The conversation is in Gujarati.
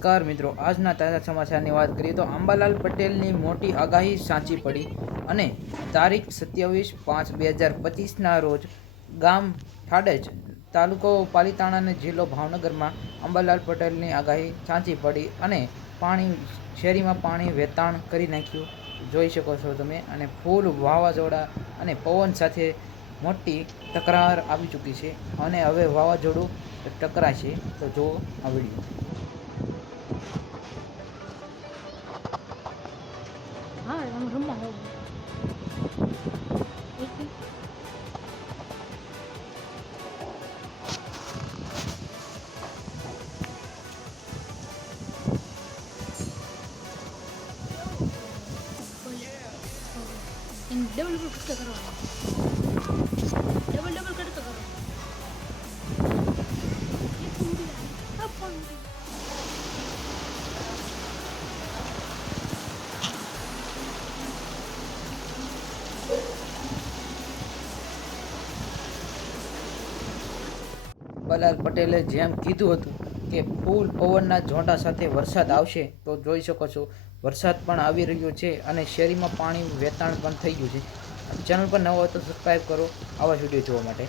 નમસ્કાર મિત્રો, આજના તાજા સમાચારની વાત કરીએ તો અંબાલાલ પટેલની મોટી આગાહી સાચી પડી અને તારીખ સત્યાવીસ પાંચ બે હજાર પચીસના રોજ ગામ ઠાડજ તાલુકો પાલીતાણા અને જિલ્લો ભાવનગરમાં અંબાલાલ પટેલની આગાહી સાચી પડી અને પાણી, શેરીમાં પાણી વેતાણ કરી નાખ્યું. જોઈ શકો છો તમે અને ફૂલ વાવાઝોડા અને પવન સાથે મોટી તકરાર આવી ચૂકી છે અને હવે વાવાઝોડું ટકરાશે. તો જુઓ આ વીડિયો. ડબલ ડબલ કટકા કરવાનો ડબલ ડબલ કટકા કરો આ ફોન પટેલે જેમ કીધું હતું કે ફૂલ પવનના ઝોંટા સાથે વરસાદ આવશે, તો જોઈ શકો છો, વરસાદ પણ આવી રહ્યો છે અને શેરીમાં પાણી વેતાણ પણ થઈ ગયું છે. ચેનલ પર નવો હોય તો સબસ્ક્રાઈબ કરો. આવા વીડિયો જોવા માટે.